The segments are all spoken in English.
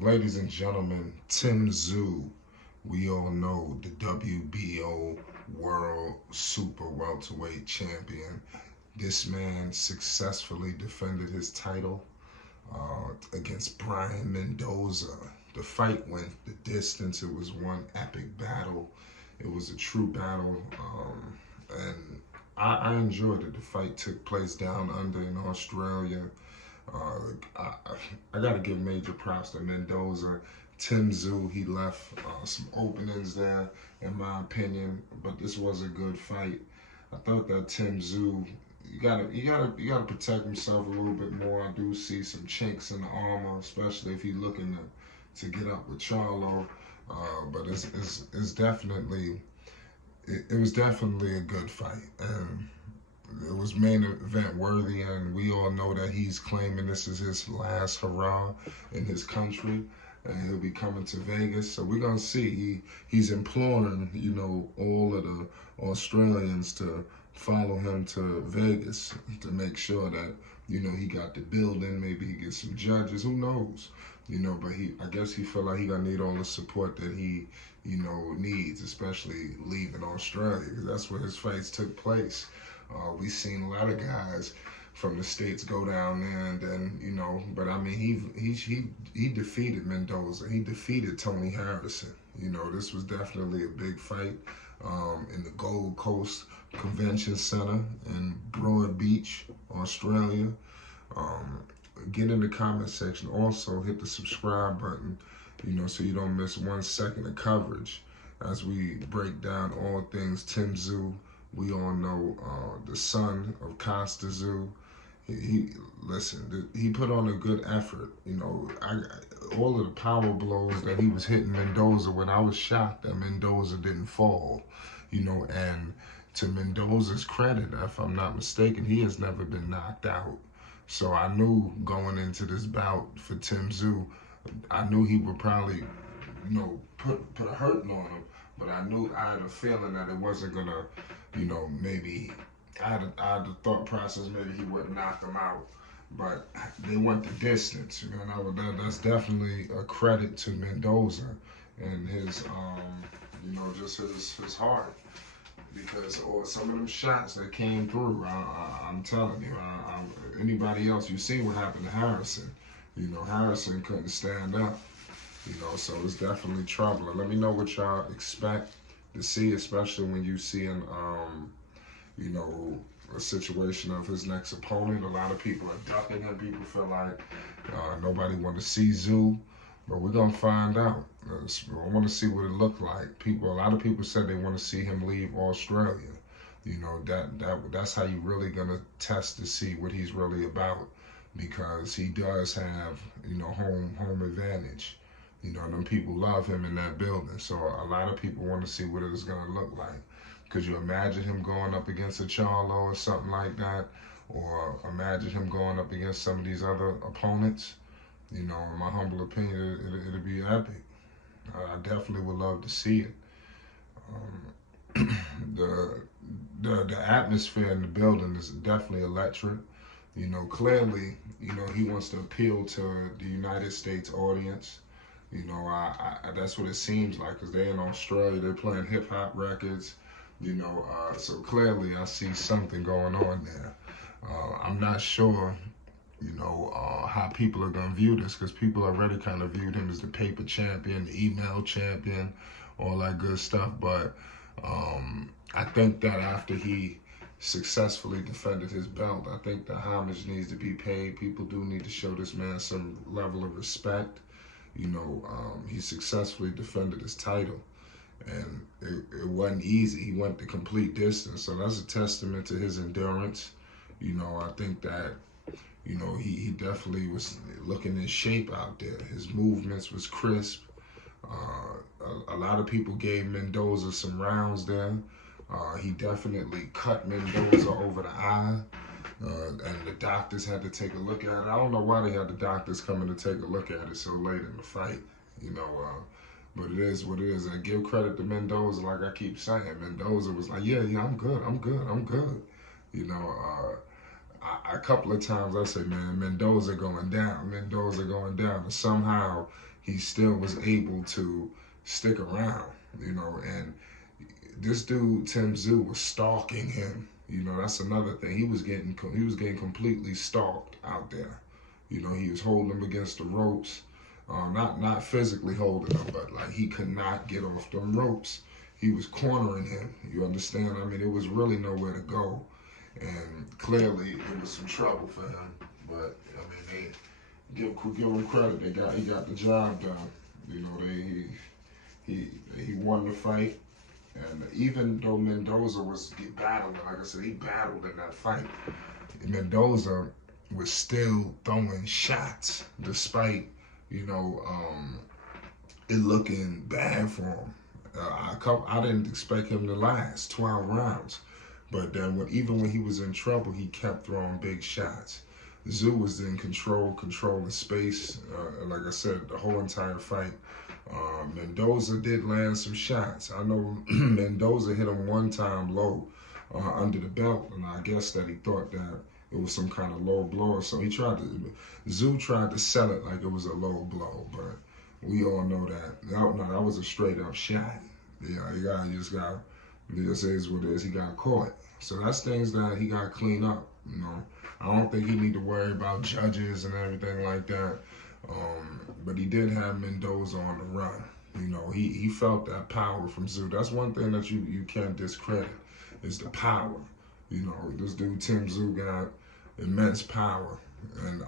Ladies and gentlemen, Tszyu, we all know the WBO World Super Welterweight Champion. This man successfully defended his title against Brian Mendoza. The fight went the distance. It was one epic battle. It was a true battle, and I enjoyed it. The fight took place down under in Australia. Uh, I, I got to give major props to Mendoza. Tszyu, he left some openings there, in my opinion, but this was a good fight. I thought that Tszyu, you gotta protect himself a little bit more. I do see some chinks in the armor, especially if he's looking to get up with Charlo. But it's definitely it was definitely a good fight, and it was main event worthy, and we all know that he's claiming this is his last hurrah in his country, and he'll be coming to Vegas. So we're gonna see. He's imploring, all of the Australians to follow him to Vegas to make sure that he got the building. Maybe he gets some judges. Who knows? But I guess he feel like he gonna need all the support that he needs, especially leaving Australia, because that's where his fights took place. We've seen a lot of guys from the States go down there, and then but I mean, he defeated Mendoza. He defeated Tony Harrison. This was definitely a big fight in the Gold Coast Convention Center in Broad Beach, Australia. Get in the comment section. Also, hit the subscribe button, so you don't miss 1 second of coverage as we break down all things Tszyu. We all know the son of Costa Tszyu. He put on a good effort. All of the power blows that he was hitting Mendoza with, I was shocked that Mendoza didn't fall. And to Mendoza's credit, if I'm not mistaken, he has never been knocked out. So I knew going into this bout for Tszyu, I knew he would probably, put a hurting on him. But I had a feeling that it wasn't gonna, maybe I had the thought process maybe he wouldn't knock them out. But they went the distance, that's definitely a credit to Mendoza and his, just his heart. Because some of them shots that came through, I'm telling you, anybody else, you see what happened to Harrison. Harrison couldn't stand up. So it's definitely troubling. Let me know what y'all expect to see, especially when you see a situation of his next opponent. A lot of people are ducking him. People feel like nobody want to see Tszyu, but we're gonna find out. I want to see what it looked like. A lot of people said they want to see him leave Australia. That's how you really gonna test to see what he's really about, because he does have home advantage. Them people love him in that building. So a lot of people want to see what it's gonna look like. Could you imagine him going up against a Charlo or something like that? Or imagine him going up against some of these other opponents? In my humble opinion, it'd be epic. I definitely would love to see it. The atmosphere in the building is definitely electric. Clearly, he wants to appeal to the United States audience. That's what it seems like, because they're in Australia, they're playing hip hop records. So clearly I see something going on there. I'm not sure, how people are going to view this, because people already kind of viewed him as the paper champion, the email champion, all that good stuff. But I think that after he successfully defended his belt, I think the homage needs to be paid. People do need to show this man some level of respect. He successfully defended his title, and it wasn't easy. He went the complete distance, so that's a testament to his endurance. I think that he definitely was looking in shape out there. His movements was crisp. A lot of people gave Mendoza some rounds there. He definitely cut Mendoza over the eye, and the doctors had to take a look at it. I don't know why they had the doctors coming to take a look at it so late in the fight, but it is what it is. And give credit to Mendoza, like I keep saying. Mendoza was like, yeah, I'm good. A couple of times I say, man, Mendoza going down. And somehow he still was able to stick around, you know. And this dude Tszyu was stalking him. You know, that's another thing. He was getting completely stalked out there. You know, he was holding him against the ropes, not physically holding him, but like he could not get off them ropes. He was cornering him. You understand? I mean, it was really nowhere to go, and clearly it was some trouble for him. But I mean, they give him credit. He got the job done. You know, he won the fight. And even though Mendoza was battling, like I said, he battled in that fight. Mendoza was still throwing shots despite, you know, it looking bad for him. I didn't expect him to last 12 rounds. But then even when he was in trouble, he kept throwing big shots. Tszyu was in controlling space. Like I said, the whole entire fight. Mendoza did land some shots. I know Mendoza hit him one time low under the belt, and I guess that he thought that it was some kind of low blow. So Tszyu tried to sell it like it was a low blow, but we all know that was a straight up shot. Yeah, it just is what it is. He got caught. So that's things that he got to clean up, you know. I don't think he need to worry about judges and everything like that. But he did have Mendoza on the run. You know, he felt that power from Tszyu. That's one thing that you can't discredit is the power. You know, this dude Tszyu got immense power, and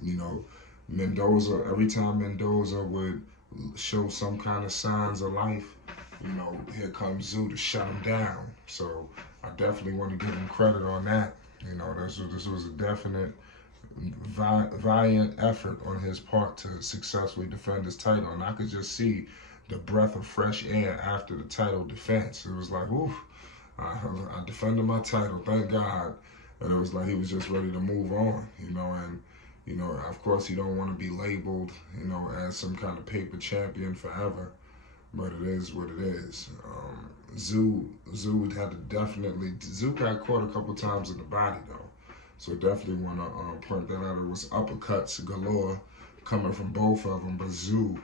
you know, Mendoza. Every time Mendoza would show some kind of signs of life, you know, here comes Tszyu to shut him down. So I definitely want to give him credit on that. You know, this was a definite valiant effort on his part to successfully defend his title, and I could just see the breath of fresh air after the title defense. It was like, oof, I defended my title, thank God. And it was like he was just ready to move on, you know. And you know, of course, you don't want to be labeled, you know, as some kind of paper champion forever, but it is what it is. Tszyu had to Tszyu got caught a couple times in the body though. So definitely want to point that out. It was uppercuts galore coming from both of them, but Tszyu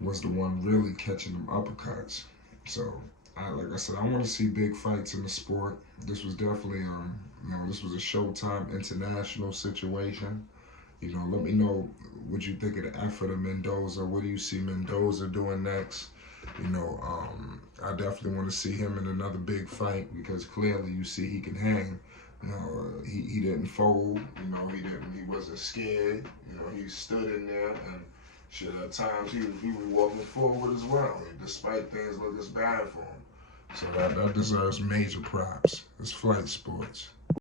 was the one really catching them uppercuts. So, like I said, I want to see big fights in the sport. This was definitely, you know, this was a Showtime international situation. You know, let me know what you think of the effort of Mendoza. What do you see Mendoza doing next? You know, I definitely want to see him in another big fight because clearly you see he can hang. You know, he didn't fold. You know, he wasn't scared. You know, he stood in there and shit. At times he was walking forward as well, despite things looking bad for him. So that deserves major props. It's flight sports.